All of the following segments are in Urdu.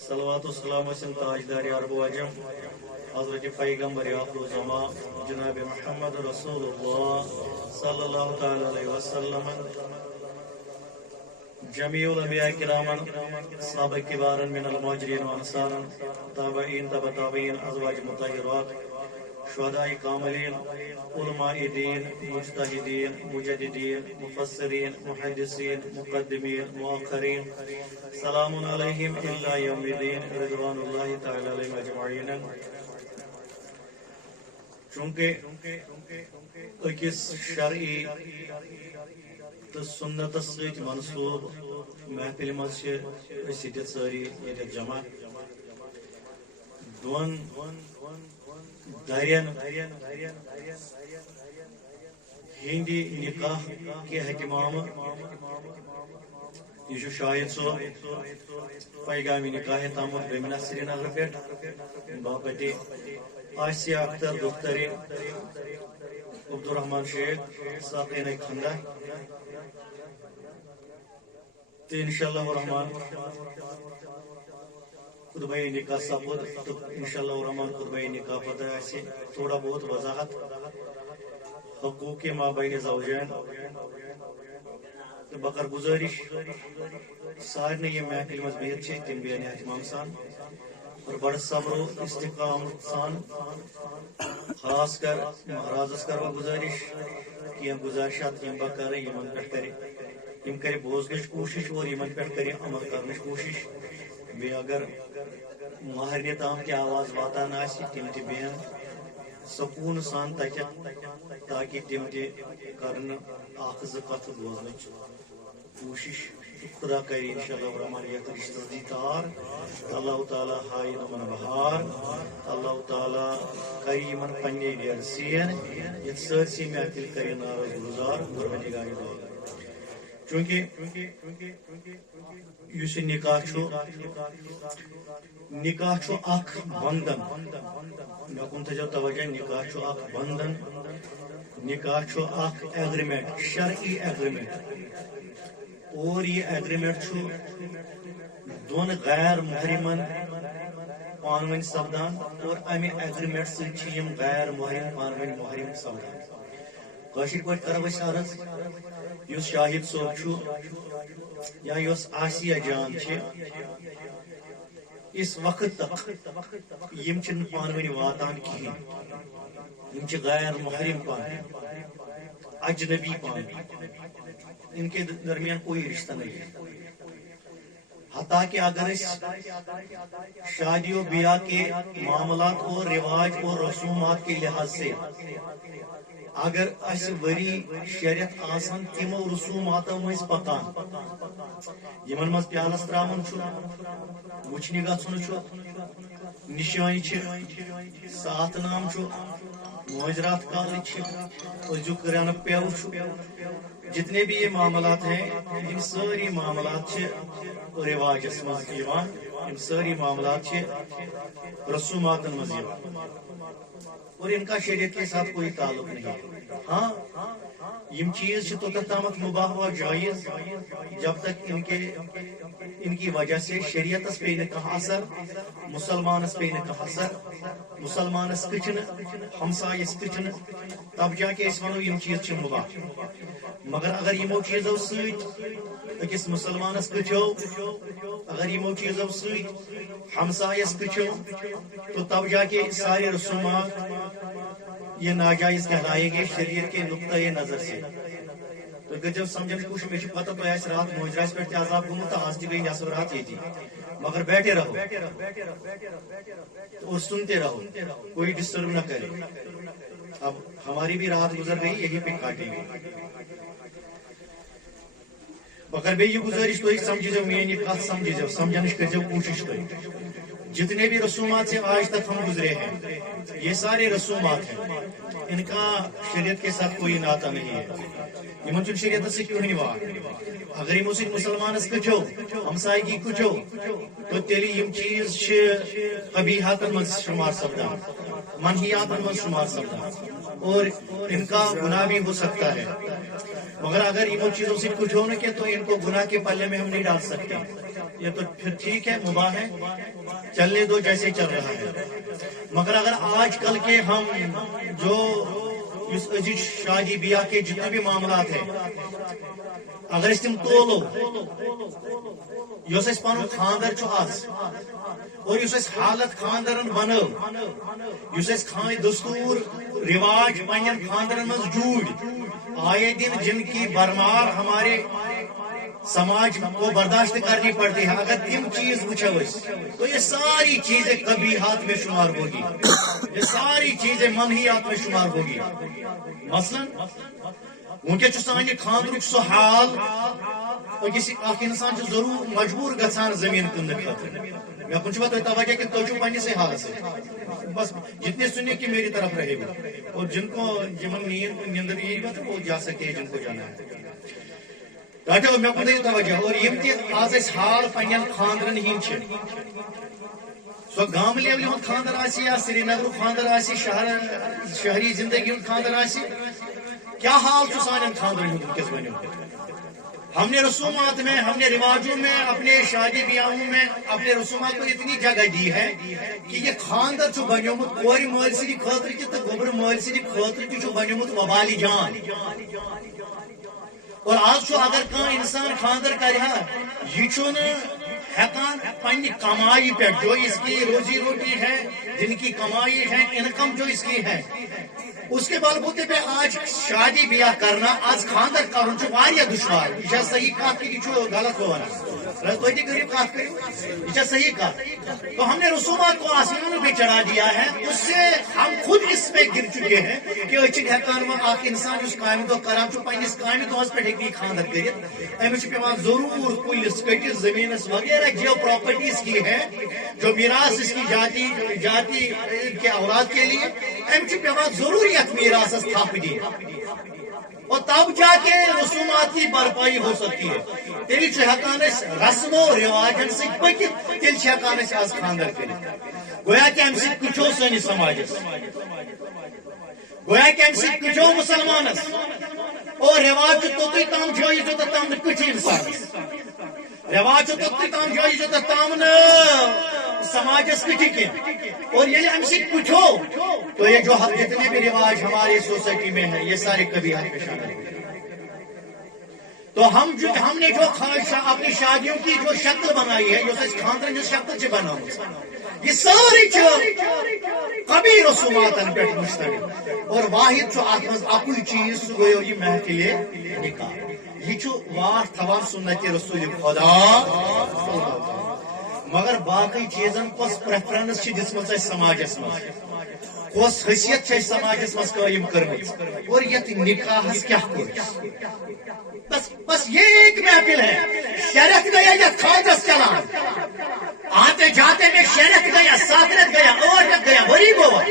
صلوات و سلام وسلم تاجدار عرب و عجم حضرت پیغمبر آخر الزمان جناب محمد رسول الله صلى الله تعالى عليه وسلم جميع الانبياء كراما صحابة كبارا من المهاجرين والانصار تابعين تبع تابعين ازواج مطهرات شهداء كاملين علماء دين مجتهدين مجددين مفسرين محدثين مقدمين مؤخرين سلام عليهم إلا يوم الدين رضوان الله تعالى عليهم أجمعين. چونکہ اکس شرعی تو سنت ست منصوب محفل مز ساری جمع دون درین ہندی نکاح کے اہتمام یہ شاہد صو پیغامی نکاح تامت بیمنہ سری نگر پہ باپتی آسیہ اختر دختری عبدالرحمن شیخ ساقین خندہ تو انشاءاللہ الرحمن خطبہ نکاح سپود تو انشاءاللہ الرحمن خطبہ نکاح پتہ ایسے تھوڑا بہت وضاحت حقوق مابین زوجین تو بقر گزارش سارے یہ محفل مزبیت چھے تم بیان احتمام سان اور بڑھ صبر و استقامت سان خاص کر مہرازس کرو گزارش کہ ہم گزارشات یم بکر یمن پہ کرے یم کرے بوزنش کوشش اور یمن پہ کرے عمل کرنش کوشش بے اگر مہرنی تام کی آواز واتان آسی تم تی بیان سکون سان تک تاکہ تم تی کرن آخذ قط بوزنچ کوشش خدا کری انشاءاللہ الرحمن یہ رشتہ دی تار اللہ تعالی ہائی نمن بہار اللہ تعالی کری من پنی ورسین یہ سرسی محفل کری ناراض گزار پروردگار دعا چونکہ یس نکاح چھو اخ بندن مے کن تھو توجہ نکاح چھو اخ بندن نکاح چھو اخ ایگریمنٹ شرعی ایگریمنٹ اور یہ ایگریمنٹ چھو دون غیر محرمن پانوین سپدان اور امی ایگریمنٹ سے غیر محرم پانوین محرم سپدان کاشر پہ کرو اس عرض یس شاہد صوب چھو یا یس آسیہ جان چھ اس وقت تک یم چن پانوین واتان کہیں یم چھ غیر محرم پان اجنبی پان ان کے درمیان کوئی رشتہ نہیں ہے حتیٰ کہ اگر اس شادی و بیاہ کے معاملات اور رواج اور رسومات کے لحاظ سے اگر اس وری شریعت آسان تمو رسوماتو مز پکان یمن مز پیالس ترامن چھو وچھنی گژھن چھو نشانی چھ سات نام چھو معجرات کال چھ ازیک رن پیو چھو جتنے بھی یہ معاملات ہیں ان ساری معاملات رواجس مز ان ساری معاملات رسومات مز اور ان کا شریعت کے ساتھ کوئی تعلق نہیں ہے ہاں یم چیز توتھ تامت مباح و جائز جب تک ان کی وجہ سے شریعتس پہ نہ کانٛہہ اثر مسلمانس پہ نہ کانٛہہ اثر مسلمانس کچھ ہمسایس کچھ تب جا کے اس ونو یم چیز مباح مگر اگر یمو چیزو ست اکس مسلمانس کچھو اگر یمو چیزو ست ہمسایس کچھو تو تب جا کے سارے رسومات یہ ناجائز کہلائے گے شریعت کے نقطۂ نظر سے تو جب سمجھنے کوشش میں پتہ تو ایس رات موجرائز پر عذاب گمو تو آج گئی نصب رات یہ تھی مگر بیٹھے رہو اور سنتے رہو کوئی ڈسٹرب نہ کرے اب ہماری بھی رات گزر گئی یہی پہ کاٹیں گے مگر بے یہ گزارش تو ایک سمجھے جو میں یہ کہا سمجھے جو سمجھنے کر جو کوشش کریں جتنے بھی رسومات سے آج تک ہم گزرے ہیں یہ سارے رسومات ہیں ان کا شریعت کے ساتھ کوئی ناطہ نہیں ہے یہ منچن شریعت سے کیوں نہیں وار اگر یہ مسلمان اس کچھو ہمسائی کی کچھو تو تیلی یہ چیز قبیحات من شمار سپدان منحیات من شمار سپدان اور ان کا گناہ بھی ہو سکتا ہے مگر اگر ان چیزوں سے کچھ ہونے کے تو ان کو گناہ کے پلے میں ہم نہیں ڈال سکتے یہ تو پھر ٹھیک ہے، مباح ہے، چلنے دو جیسے چل رہا ہے. مگر اگر آج کل کے ہم جو اس عزیز شادی بیاہ کے جتنے بھی معاملات ہیں اگر اس تم تولو یس اس پن خاندر آز اور اس حالت خاندرن بنو اس دستور رواج پن خاندرن من جوڑ آئے دن جن کی برمار ہمارے سماج کو برداشت کرنی پڑتی ہے، اگر تم چیز وچھو تو یہ ساری چیزیں قبیحات میں شمار ہوگی، یہ ساری چیزیں منہیات میں شمار ہوگی. مثلا ونکس سانہ خاندر سہ حال اخ انسان ضرور مجبور گھان زمین کن خاطر. مے کن تھی توجہ کہ تھی پنسے حالس بس جتنے سنیں کہ میری طرف رہے گا، اور جن کو جمن نیندر یہ گا تو وہ جا سکے جن کو جانا ہے. ڈاٹو مے کن تھی توجہ اور یم آز حال پن خاندرن ہند سو گام لیول ہند خاندر آسی یا سری نگر خاندر آسی شہری زندگی ہند خاندر آسی، کیا حال سان خاندر ہند ونکس بنو. ہم نے رسومات میں، ہم نے رواجوں میں، اپنے شادی بیاہوں میں اپنے رسومات کو اتنی جگہ دی ہے کہ یہ خاندر بنیومت کور مل سند خاطر تہ تو گوبر مل سند خاطر تہ بنیومت وبالی جان. اور آج اگر کان انسان خاندر کرا یہ ہیکان پنہ کمائی پہ جو اس کی روزی روٹی ہے، جن کی کمائی ہے، انکم جو اس کی ہے، اس کے بلبوتے پہ آج شادی بیاہ کرنا، آج خاندر کرن دشوار. یہ صحیح کات کہ یہ غلط ہوا تھی غریب کات کرو، یہ صحیح کات. تو ہم نے رسومات کو آسمانوں پہ چڑھا دیا ہے، اس سے ہم خود اس پہ گر چکے ہیں کہ ہیکان اخ انسان اس کام دہ کران پنس کام دہس پہ ہیکہ خاندر کرت، امس پیوان ضرور کلس کٹس زمینس وغیرہ جو پراپرٹیز کی ہے، جو میراث اس کی جاتی کے اولاد کے لیے امس پیوان ضروری میراث تھپ دی، اور تب جا کے رسومات کی بھرپائی ہو سکتی ہے. تیل ہیکان رسم و رواجن ست پکت، تیل ہیکان آج خاندر کرت. گویا کہ امہ سۭتۍ کچھو سٲنِس سماجس، گویا کہ امہ سۭتۍ کچھو مسلمانس، اور رواج توتھی تام جائز یوتتھ تام کٹھ انسانس، رواج توتھی تام جائز یوتتھ تام سماجس کٹھ کی. اور یہ امہ سۭتۍ کچھو تو یہ جو جتنے بھی رواج ہماری سوسائٹی میں ہیں یہ سارے قبیحات میں شامل ہیں. تو ہم نے جو اپنی شادیوں کی جو شکل بنائی ہے، جو خاندر جو شکل بنا یہ ساری قبی رسومات پہ مشتمل. اور واحد اکوئی چیز سہ گو یہ محفل نکاح. یہ واٹ تھوان سنت رسول خدا، مگر باقی چیزن کس پریفرنس دس سماجس مز، کس حیثیت سماجس مز قائم کرمت، اور یہ نکاحس کیا کور. بس یہ ایک محفل ہے، شریعت گیا یا خاندرس چلان، آتے جاتے میں شریعت گیا، 7 رت گیا، 8 رت گیا، وری گوا.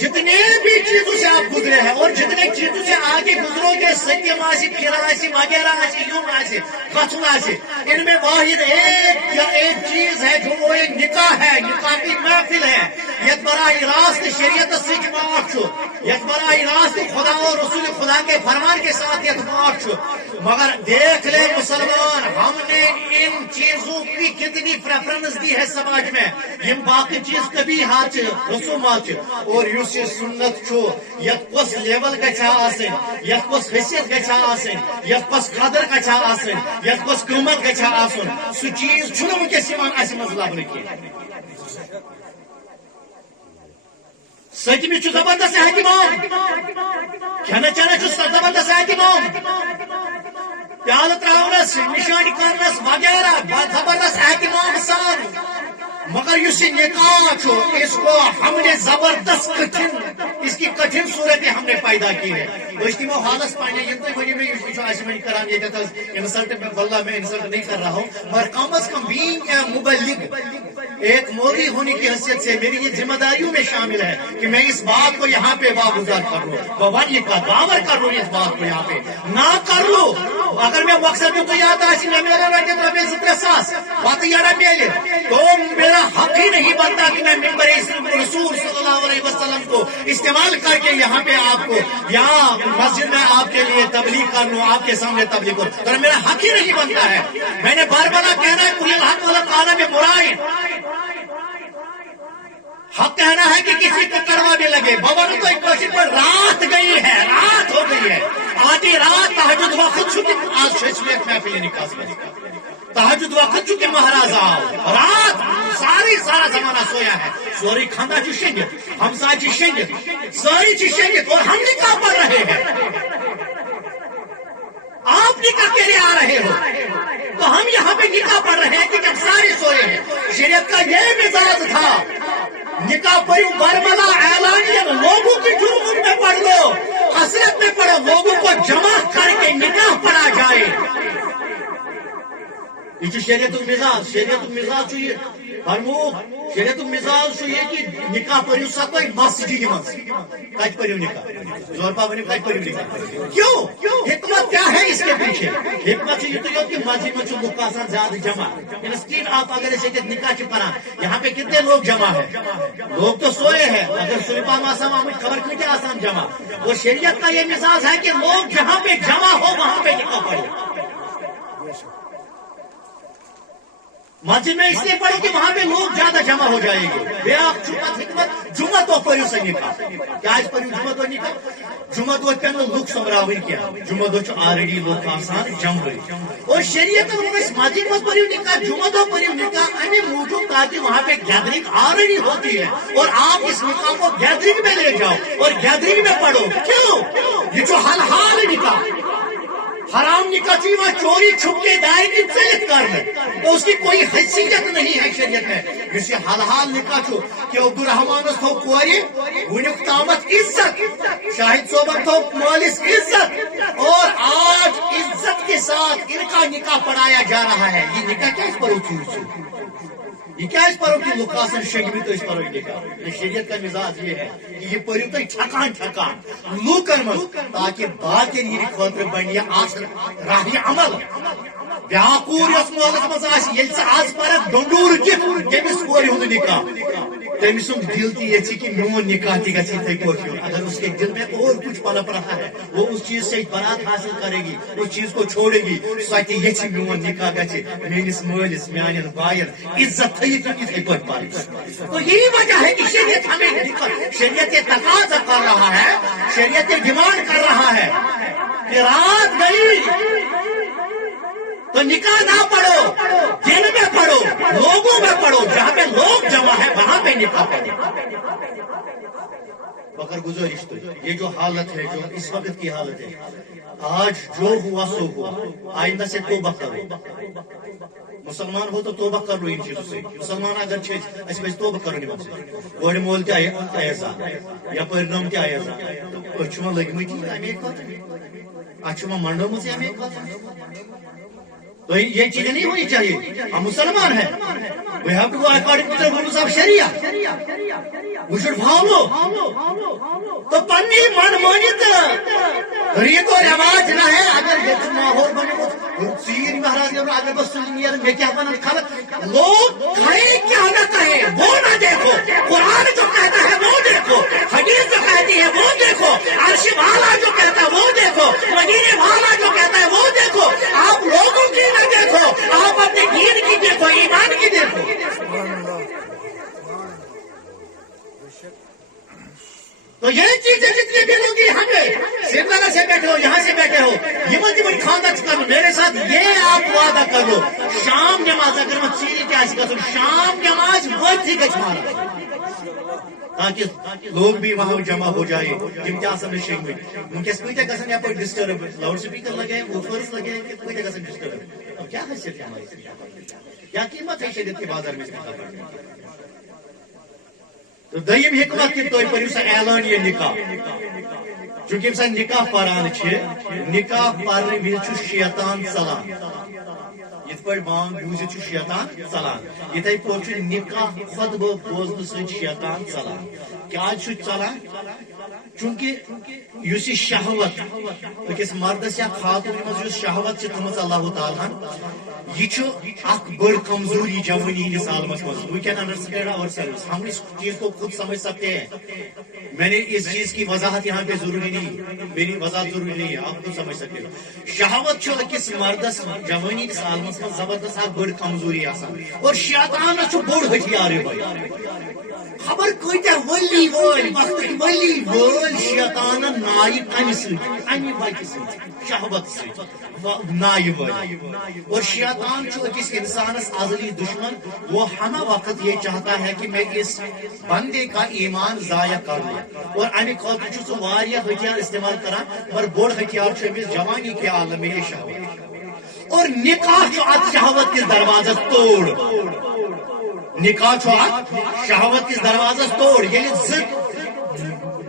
جتنے بھی چیزوں سے آپ گزرے ہیں اور جتنے چیزوں سے آگے گزرو گے، ستیم آسی، پھرا آسی، وغیرہ آسی، یوں آسی، کھچن آسی، ان میں واحد ایک چیز ہے جو وہ ایک نکاح ہے، نکاح کی محفل ہے. یت براہ راست شریعت سچ معاف چھو، یت براہ راست خدا اور رسول خدا کے فرمان کے ساتھ یت معاف چھو. مگر دیکھ لے مسلمان، ہم نے ان چیزوں کی کتنی پریفرنس دی ہے سماج میں. یہ باقی چیز کبھی ہاتھ رسومات، اور اس سنت چھو یت کس لیول گھا آسن، یت کس حیثیت گھا آسن، یت کس قدر گھا آسن، یت کس قیمت گھا آسن، سہ چیز چھنہ ونکس اس مز لبنہ کی. ستمہ زبردست اہتمام، کھانا چانا زبردست اہتمام، پیالہ تراونس، نشانی کرنس وغیرہ زبردست اہتمام سان. مگر اس نکاح اس کو ہم نے زبردست کٹھن، اس کی کٹھن صورتیں ہم نے پیدا کی ہے. تمو حالس پانے یم تھی ونی میں یہ کران یہ انسلٹ میں، واللہ میں انسلٹ نہیں کر رہا ہوں، مگر کم از کم بینگ اے مبلغ، ایک مولوی ہونے کی حیثیت سے میری یہ ذمہ داریوں میں شامل ہے کہ میں اس بات کو یہاں پہ واگزار کر لوں، باور کر لوں اس بات کو یہاں پہ نہ کر لوں. اگر میں مقصد تو یاد آ میں میرا رکھے تو 2-3 ساس بات یار میلے تو میرا حق ہی نہیں بنتا کہ میں ممبر رسول صلی اللہ علیہ وسلم کو استعمال کر کے یہاں پہ آپ کو یہاں مسجد میں آپ کے لیے تبلیغ کر لوں، آپ کے سامنے تبلیغ کروں، تو میرا حق ہی نہیں بنتا ہے. میں نے بار بار کہنا ہے کل الحق والقانہ میں برائے، حق کہنا ہے کہ کسی کو کڑوا بھی لگے. بابا نے تو ایک کوشش پر رات گئی ہے، رات ہو گئی ہے، آدھی رات تہجد وقت چھٹی آج شیخ محفل نکاس میں تہجد وقت چکے مہاراج آؤ رات سارا زمانہ سویا ہے. سوری خاندان چی شنگت، ہمسائے چی شنگت، ساری چی شنگت، اور ہم نکاح پڑھ رہے ہیں. آپ نکاح کے لیے آ رہے ہو تو ہم یہاں پہ نکاح پڑھ رہے ہیں کہ جب سارے سوئے ہیں. شریعت کا یہ مزاج تھا نکاح پڑھو برملا اعلانیہ لوگوں کی جرم میں پڑھ لو، حسرت میں پڑھو، لوگوں کو جمع کر کے نکاح پڑھا جائے. یہ شریعت المزاج، شریعت المزاج یہ فرمو شریعت المزاج یہ کہ نکاح پڑھو سا کوئی مسجد مز کت پڑھو نکاح زور پا ونو کت پڑھو نکاح. کیوں حکمت کیا ہے اس کے پیچھے؟ حکمت یہ کہ مسجد میں لوگ آسان زیادہ جمع انسٹیٹ آپ اگر اسے نکاح پڑھا یہاں پہ کتنے لوگ جمع ہے؟ لوگ تو سوئے ہیں، اگر سلپا ماسا آمد خبر کیوں کیا آسان جمع. وہ شریعت کا یہ مزاج ہے کہ لوگ جہاں پہ جمع ہو وہاں پہ نکاح پڑھو. مسجد میں اس لیے پڑھو کہ وہاں پہ لوگ زیادہ جمع ہو جائیں گے. بیاکھ حکمت جمعہ تو پڑھو سا نکاح. کیا پڑھو جمعہ تو نکاح؟ جمعہ تو پہ لوگ سمراون کیا جمعہ دو آلریڈی لوگ آسان جم ہوئی. اور شریعت مسجد میں پڑھو نکاح، جمعہ تو پڑھو نکاح امی موجود تاکہ وہاں پہ گیدرنگ آلریڈی ہوتی ہے اور آپ اس نکاح کو گیدرنگ میں لے جاؤ اور گیدرنگ میں پڑھو. کیوں؟ یہ جو حلال نکاح حرام نکاح چاہیے وہ چوری چھپ کے دائیں کی ثابت کرنا تو اس کی کوئی حیثیت نہیں ہے شریعت میں. اس حلال نکاح چھو کہ عبد الرحمان تھو کوری ونیک تامت عزت، شاہد صوبت تھو مالس عزت، اور آج عزت کے ساتھ ان کا نکاح پڑھایا جا رہا ہے. یہ نکاح کیا اس پر ہوتی؟ یہ کیا اس پر کہ لکاسن شگمی تو اس پر ہوئی نکاح. شریعت کا مزاج یہ ہے کہ یہ پڑھو تو ٹھکان لوکن من تاکہ باقی یہ خاطر بنیا راہ عمل. بیاکور اس مولس مز یل سے آج پر ڈنڈور کت تمس کور ہند نکاح تم سند دل تی یہ کہ میون نکاح تھی گھر تھی پہ. اگر اس کے دل میں اور کچھ پلپ رہا ہے وہ اس چیز سے برات حاصل کرے گی، اس چیز کو چھوڑے گی. سو یہ میون نکاح گھے میس مالس میان بائن عزت تھی اتھے پہ پہ. تو یہی وجہ ہے کہ شریعت ہمیں شریعت تقاضا کر رہا ہے، شریعت ڈیمانڈ کر رہا ہے کہ رات گئی تو نکاح نہ پڑھو، دن میں پڑھو، لوگوں میں پڑھو، جہاں پہ لوگ جمع ہے وہاں پہ نکاح پڑھو. مگر گزارش تو یہ جو حالت ہے، جو اس وقت کی حالت ہے، آج جو ہوا سو ہوا، آئندہ سے توبہ کرو. مسلمان ہو تو توبہ کر لو ان چیزوں سے. مسلمان اگر اس پہ توبہ کرو نہیں گوڑ مول تہ ایزان یا پرنام تہ ایزان تو اچھما لگمتی امی کت اچھما منڈومت امی کت. تو یہ چیزیں نہیں ہونی چاہیے. ہم مسلمان ہیں. We have to go according to the rules of Sharia. We should follow. تو پنی من مانیت ریت و رواج نہ ہے. اگر یہ ماحول بنے سیر مہاراج اگر بس میں کیا بنا خلق لوگ کھڑے کیا نہ کہیں وہ نہ دیکھو. قرآن جو کہتا ہے وہ دیکھو، حدیث جو کہتی ہے وہ دیکھو، عرش والا جو کہتا ہے وہ دیکھو، مدینے والا جو کہتا ہے وہ دیکھو. آپ لوگوں کی نہ دیکھو، آپ اپنے دین کی دیکھو، ایمان کی دیکھو. تو یہ چیزیں جتنی بھی لوگ یہاں پہ سری نگر سے بیٹھے ہو، یہاں سے بیٹھے ہو، یہ مجھے بڑی خاندان کر لو میرے ساتھ یہ آپ وعدہ کر لو شام نماز اگر میں سیری کیا شام نماز وقت ہی گچ مارا تاکہ لوگ بھی وہاں جمع ہو جائے. جم کیا سمجھ شنگ ونکس کتنے گھن یا ڈسٹرب لاؤڈ اسپیکر لگے ووفرس لگے کتنے گھن ڈسٹرب. کیا حیثیت ہے ہماری؟ کیا قیمت ہے شریعت کے بازار میں؟ تو دیم حکمت کہ تھی پڑھو سا اعلانیہ نکاح. چونکہ سا نکاح پران نکاح پرنے وز شیطان ژلان. یت پہ بانگ بوزت شیطان ژلان، یتھے پہ نکاح خطبہ بوزن سۭتۍ شیطان ژلان. کیا ژلان؟ چونکہ اس شہوت اکس مردس یا خاتون مز شہوت تمز اللہ تعالیٰ یہ بڑ کمزوری جوانی ہندس عالمس مز we can understand ourselves ہم اس چیز کو خود سمجھ سکتے ہیں میں نے اس چیز کی وضاحت یہاں پہ ضروری نہیں میری وضاحت ضروری نہیں ہے آپ خود سمجھ سکتے ہو شہوت اکس مردس جوانی ہندس عالمس مز زبردست بڑ کمزوری آسان اور شیطان بوڑ ہتھیار بھائی خبر کتیا ولی ول وقت ولی ول شیطان نائ کمہ سمہ بچہ شہوت نائ ول اور شیطان اکس انسانس ازلی دشمن وہ ہمہ وقت یہ چاہتا ہے کہ میں اس بندے کا ایمان ضائع کر لوں اور امہ خاطر سہ واریاہ ہتھیار استعمال کران مگر بوڑ ہتھیار امس جوانی کے عالم میں یہ شہوت اور نکاح ات شہوت کس دروازہ توڑ نکاح شہوت کس دروازہ توڑ یل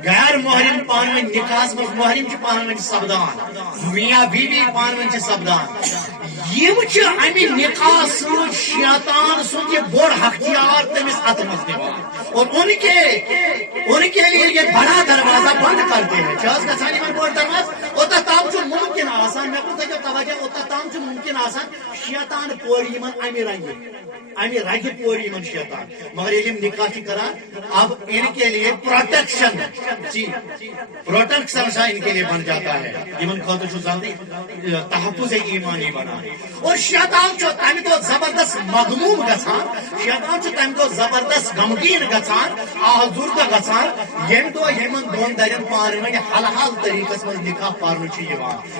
غیر محرم پان ون نکاح مز محرم پان ون سپدان میاں بیوی پان ون سپدان امہ نکاح سۭتۍ شیطان سُنٛد یہ بوڑ ہتھیار تمس اتھ مز نوان اور ان کے لیے یہ بڑا دروازہ بند کرتے ہیں چاہس گھان ان بوڑ دروازہ اوتہ تام ممکن آسان مے کو تھو توجہ اوتہ تام ممکن آسان شیطان پوری امہ رگہ پوری شیطان مگر یل نکاح کران اب ان کے لیے پروٹیکشن ان کے لیے بن جاتا ہے ان خاطر جلدی تحفظ ایمانی بنا اور شیطان تمہ دہ زبردست مغموم گژھان شیطان تمہ دہ زبردست غمگین گژھان آزردہ گژھان یم دہ یمن دون درین پان ون حل حل طریقس مز نکاح پرن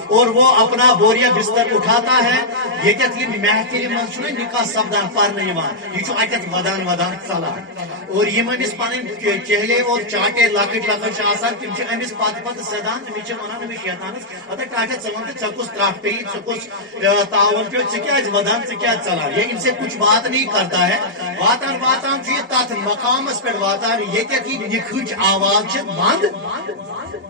اور وہ اپنا بوریا بستر اٹھاتا ہے یتھ یہ محفل مز نکاح سپدان پرن یہ اتھ ودان ودان ژلان اور یم امس پن چہلے اور چاٹے لکٹ لکٹ تم امس پتہ پتہ سدان تمس ونان امس شیطانس ادا ٹاٹا ژٕ ون ژےٚ کُس ترٛٹھ پیٚیی ژٕ کُس تاون پیو ژٕ کیٛازِ ودان ژٕ کیٛازِ ژلان یہ ان سے کچھ بات نہیں کرتا ہے واتان واتان یہ تتھ مقامس پہ واتان یتھ یہ نکھچ آواز بند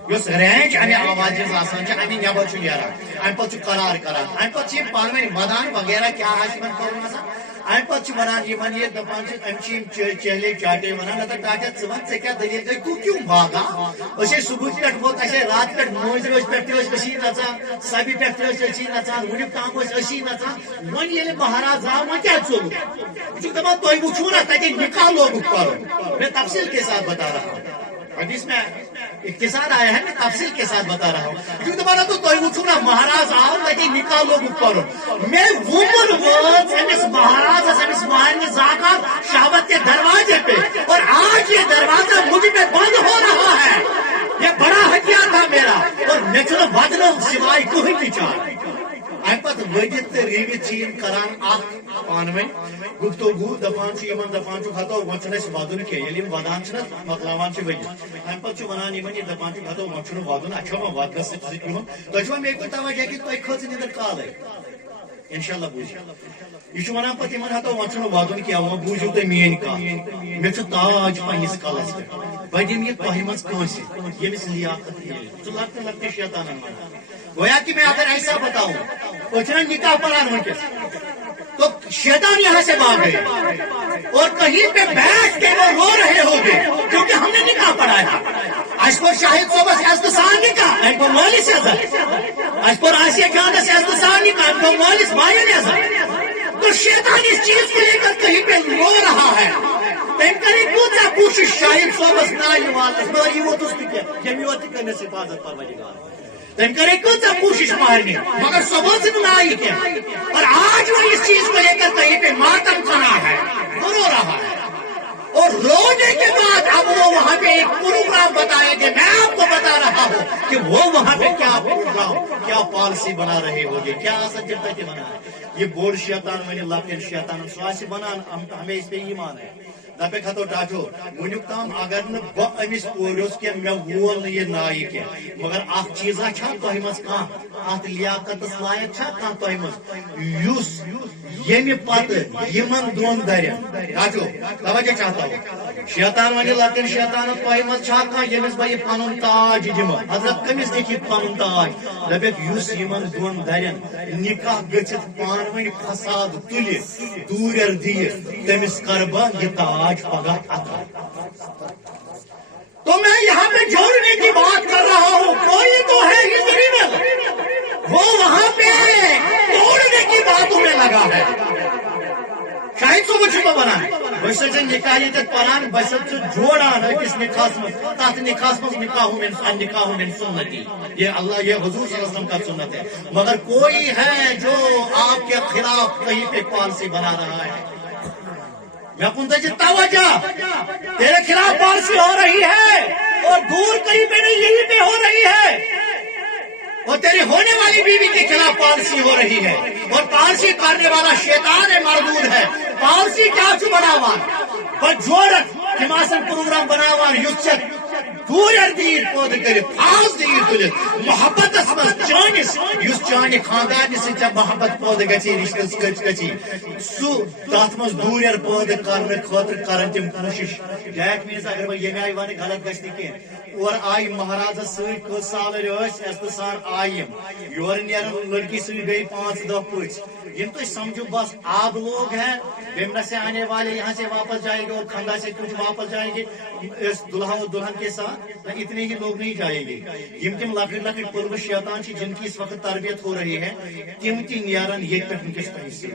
اس رینج امہ آواز آسان امہ نبر نیران ام پتہ قرار کران ام پتہ پان ون ودان وغیرہ کیا کرن آسان ام پتہ ونان یہ دپان چہلے چاٹے ونان ادا ٹاٹا ژٕ ون ژےٚ کیٛاہ دلیل گئی تو کیوں بھاگان صبح پہ ووت رات پہ مٲنٛزِ رٲژ پہ أسی نژان سبہِ پہ أسی نژان وُنیُک تام أسی نژان وۄنۍ ییٚلہِ مہراز آو وۄنۍ کیٛاہ ژوٚلُکھ بہٕ چھُس دپان تُہۍ وٕچھو نا تتہِ نکاح لوگُکھ کرُن میں تفصیل کے ساتھ بتا رہا ہوں حدیث میں اختصار آیا ہے میں تفصیل کے ساتھ بتا رہا ہوں دوبارہ تو وچھو نا مہاراج آؤ تھی نکاح لوگ کرن میں وومن وٲژ أمِس مہارازس أمِس مہرنہِ زاگان شہوت کے دروازے پہ اور آج یہ دروازہ مجھ پہ بند ہو رہا ہے یہ بڑا ہتھیار تھا میرا اور میں چھُنہٕ ودنُک سوائے کٕہٕنۍ تہِ چار ام پتہ ودت تو ریوت کران پان ون گفتگو دپان ہتو وۄنۍ چھُنہٕ اَسہِ ودُن کینٛہہ ییٚلہِ یِم ودان چھِنہ مۄکلاوان چھِ ؤنِتھ امہِ پتہٕ چھُ ونان یِمن یہِ دپان چھُ ہتو وۄنۍ چھُنہٕ ودُن اَسہِ چھُ وۄنۍ ودنس سۭتۍ کِہُن تۄہہِ چھُوا مےٚ کُن توجہ کہِ تۄہہِ کھٔژ نِندٕر کالے انشاءاللہ بوٗزِو یہ چھُ ونان پتہٕ یِمن ہتو وۄنۍ چھُنہٕ ودُن کینٛہہ وۄنۍ بوٗزِو تُہۍ میٲنۍ کتھ مےٚ چھُ تاج پننِس کلس پٮ۪ٹھ بہٕ دِمہٕ یہِ تۄہہِ منٛز کٲنٛسہِ ییٚمِس لیاقت میلہِ ژٕ لۄکٹہِ لۄکٹہِ شیطانن ونان گویا کہ میں اگر ایسا بتاؤں پچھنا نکاح پڑھان ونکس تو شیطان یہاں سے بھاگ گئے اور کہیں پہ بیٹھ کے وہ رو رہے ہو گے کیونکہ ہم نے نکاح پڑھایا اس پر شاہد صوبہ سے استسان نکاح ان پر مالس عزت اس پر آسیہ جانا سے استسان نکاح ان پر مالس بائن عزت تو شیطان اس چیز کو لے کر کہیں پہ رو رہا ہے تم کرے کوتا کوشش شاہد صوبہ نائی والس مگر یہ وہ تو سکے جمعیت کرنے سے حفاظت پروردگار تم کرے کتا کوشش مارنے مگر ثبوت نہ آئی کیا اور آج وہ اس چیز کو لے کر کہیں پہ ماتم کھڑا ہے رو رہا ہے اور رونے کے بعد اب وہ وہاں پہ ایک پروگرام بتائے گے میں آپ کو بتا رہا ہوں کہ وہ وہاں پہ کیا پروگرام کیا پالیسی بنا رہے ہوگے کیا اصل جب تک بنا ہے یہ بوڑ شیطان ونی لکن شیطان سواسی بنان ہمیں اس پہ ایمان ہے دپے کھتو ٹاٹو ونیک تام اگر نہ امس پورس کی مے وول یہ نائی کی مگر اخ چیزا چھا تہ مز کانٛہہ ات لیاقتس لائق چھا کانٛہہ تہ مز یُس ییٚمہِ پتہٕ یمن دون درین ٹاٹو توجہ چاہتا ہوں شیطان ونی لکن شیطان تہ مز چھا کانٛہہ ییٚمِس بہٕ یہِ پنُن تاج دِمہٕ حضرت کٔمِس دِکھ یہِ پنُن تاج دپیکھ یُس یمن دون درین نکاح گٔژھِتھ پان ؤنۍ فساد تُلہِ دوٗرٮ۪ر دِیہِ تٔمِس کر بہٕ یہِ تاج پگہ عطا تو میں یہاں پہ جوڑنے کی بات کر رہا ہوں. کوئی تو ہے ہندری میں وہ وہاں پہ توڑنے کی باتوں میں لگا ہے. شاید سو بچوں کو بنا بس نکاح یہ پران بس جوڑان اکس نکاح تات نکاح نکاح من سنتی. یہ اللہ یہ حضور صلی اللہ علیہ وسلم کا سنت ہے. مگر کوئی ہے جو آپ کے خلاف کہیں پہ پالیسی بنا رہا ہے. میں پوچھتا جی توجہ تیرے خلاف پالیسی ہو رہی ہے اور دور کہیں پہ نہیں یہیں پہ ہو رہی ہے. اور تیری ہونے والی بیوی کے خلاف پالیسی ہو رہی ہے اور پالیسی کرنے والا شیطان مردود ہے. پالیسی کیا چھ بناوان پر جوڑک تماسن پروگرام بناوان یوچک دور دیر پود کر پاس دیر تل محبت چانس اس چانہ خاندان سے جب محبت پود گچی رشتہ گچی سو تات مز دور پود کرنے خاطر کرن تم کوشش. دیٹ مینز اگر میں یہ آئی ون غلط گھنٹہ کی اور آئی مہاراجہ ست کت سال عزت سان آئیم یور نیرن لڑکی سی گئی 5-10 پچ یم تو سمجھو بس آپ لوگ ہیں بیمنا سے آنے والے یہاں سے واپس جائیں گے اور خندہ سے کچھ واپس جائیں گے اس دلہا و دلہن کے ساتھ اتنے ہی لوگ نہیں جائیں گے. یم تم لکٹ لکٹ پرو شیطان جن کی اس وقت تربیت ہو رہی ہے تم تی نیرن یہ پہ ونکس تھی سے.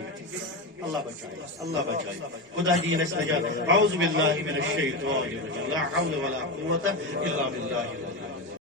اللہ بچائے اللہ بچائے خدا دین اس نجات. اعوذ باللہ من الشیطان الرجیم لا حول ولا قوة الا باللہ.